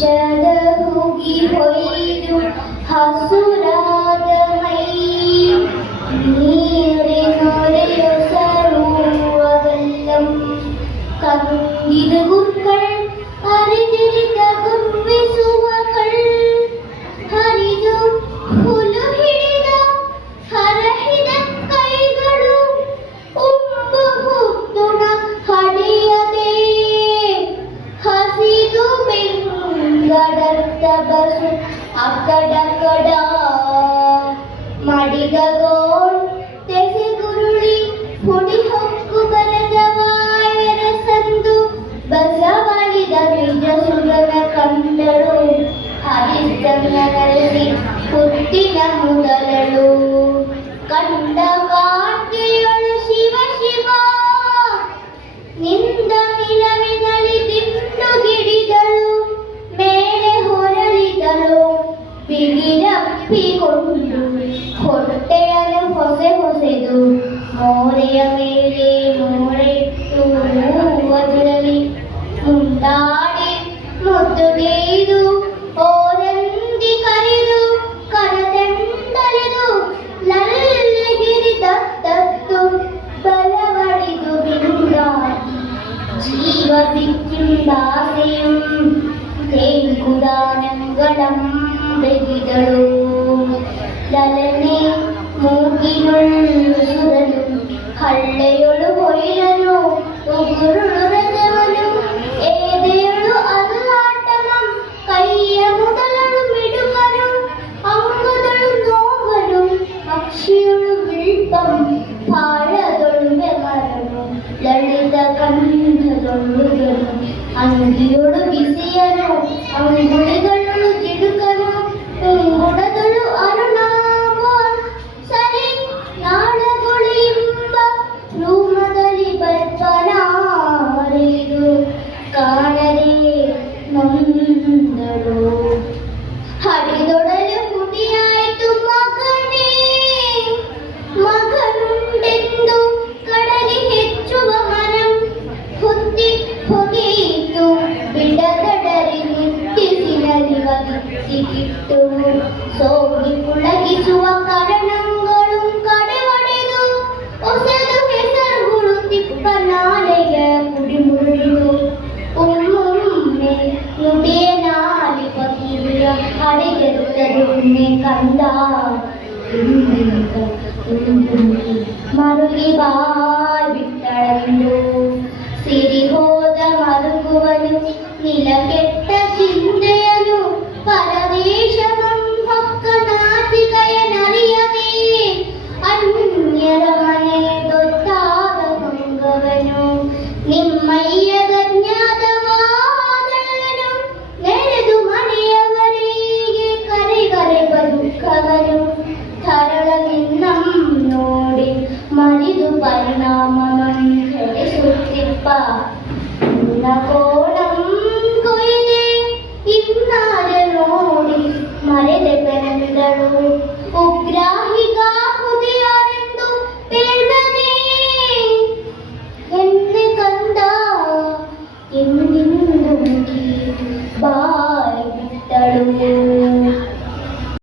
ವಿಷದ ಹುಗಿ ಹೊಯ್ದು ಹಸುರಾದ ಮೈ നീറിനൊരയൊസറുവതെല്ലാം കണ്ടിത് ഗുരുക്കൾ അറിഞ്ഞിരുന്ന ഗുരുവിസുവകൾ ഹരിതു ಹುಲು ಹಿಡಿದ ಹರಹಿದ ಕೈಗಳು ಉಂಬು ಹುತ್ತುಣ ಹಡಿಯದೆ ಹಸಿದು ಬೆಂಗಡತ್ತ ಬಸು ಅಕಡಕಡ ಮಡಿಗಗೋಳ್ ತೆಸೆ ಗುರುಳಿ ಪುಡಿ ಹೊಕ್ಕು ಬರದವಾಯರ ಸಂದು ಬಸವಳಿದ ನಿಜ ಸುರನ ಕಂಡಳು ಹರಿಶ್ಚಂದ್ರ ನರಸಿ ಹುಟ್ಟಿನ ಮೊದಲಳು ಕಂಡ ಕಾಂತಿಯಳು ಶಿವ ಶಿವ ನಿಂದ ನಿಲವಿನಲ್ಲಿ ದಿಂಡು ಗಿಡಿದಳು ಮೇಲೆ ಹೊರಳಿದಳು ಬಿಗಿರಪ್ಪಿಕೊಂಡು ಹೊಟ್ಟೆಯನ್ನು ಹೊಸೆದು ಮೋರೆಯ ಮೇಲೆ ಮೋರೆಟ್ಟು ಮೂವದರಲ್ಲಿ ಮುಂದಾಡಿ ಮುದ್ದುಗೈದು ಓರಂದಿ ಕರೆದು ಕರದಂಡಲಿದು ಲಲ್ಲಗಿರಿ ದತ್ತತ್ತು ಬಲವಡಿದು ಬಿಂದಾಗಿ ಜೀವ ಬಿಕ್ಕಿಂದಾಸೆಯಂ തേങ്കുദാനങ്ങളും ബെഗിതളു ലലനെ മൂക്കിനുള്ളു സുരനു ഹള്ളയൊളു കൊയിലനു ഉಗುರುಳು ರಜವನು ഏതേಳು അല്ലാട്ടമം കയ്യ മുതലಳು മിടുകനും അങ്കുതಳು നോവനും പക്ഷിയൊಳು വിൽപ്പം പാഴതൊಳು ಬೆಮರನು ಲಲಿತ ಕಂಠದೊಳುಗನು ಅಂಗಿಯೊಳು ಬಿಸಿಯನು ಅಂಗುಳಿಗಳು ಜಿಡುಕನು ಗುಣದಳು ಅರುಣಾಮ ಸರಿ ನಾಡಗುಳಿಂಬ ರೂಮದಲ್ಲಿ ಬರ್ತನಾರಿದು ಕಾಣದೆ ನೊಂದಳು ಹರಿದೊಡಲು ಕುಟಿಯಾಯಿತು ಮಗನೇ ಮಗನುಂಡೆಂದು ಕಡಲಿ ಹೆಚ್ಚುವ ಮನಂ ಹುತ್ತಿ ಹೊಗೆಯಿತು ಬಿಡಗಡರಿ ನಿಟ್ಟಿಸಿನಲಿವ ಗಿಟ್ಟಿಗಿಟ್ಟು ಸೋಗಿ ಪುಳಗಿಸುವ ಕರಣಗಳು ಕಡೆವಡೆದು ಹೊಸದು ಹೆಸರುಗಳು ತಿಪ್ಪನಾಲೆಯ ಕುಡಿ ಮುರುಳಿದು ಒಮ್ಮೊಮ್ಮೆ ನುಡಿಯ ನಾಲಿ ಪತಿಯ ಅಡೆಗೆರುತ್ತದುನ್ನೆ ಕಂದ ಮರುಗಿ ಬಾಯ್ ಬಿಟ್ಟಳಂದು ಸಿರಿ ಹೋದ ಮರುಗುವನು ನಿಲಕೆಟ್ಟ ಚಿಂತೆಯನು ಪರದೇಶವಂ ಹೊಕ್ಕ ನಾಚಿಕೆಯ ನರಿಯದೆ ಅನ್ಯರ ಮನೆ ಗೊತ್ತಾದ ಮಂಗವನು ನಿಮ್ಮಯ್ಯದ ಜ್ಞಾತವಾದಳನು ನೆರೆದು ಮನೆಯವರಿಗೆ ಕರೆ ಬದುಕವನು ತರಳ ನಿನ್ನಂ ನೋಡಿ ಮರಿದು ಪರಿಣಾಮವಂ ಹೆಡೆಸುತ್ತಿಪ್ಪ ಕೋಣಂ ಕೊಯ್ದೆ ಇನ್ನಾರ ನೋಡಿ ಮರೆದೆ ಬೆರೆದಳು ಉಗ್ರ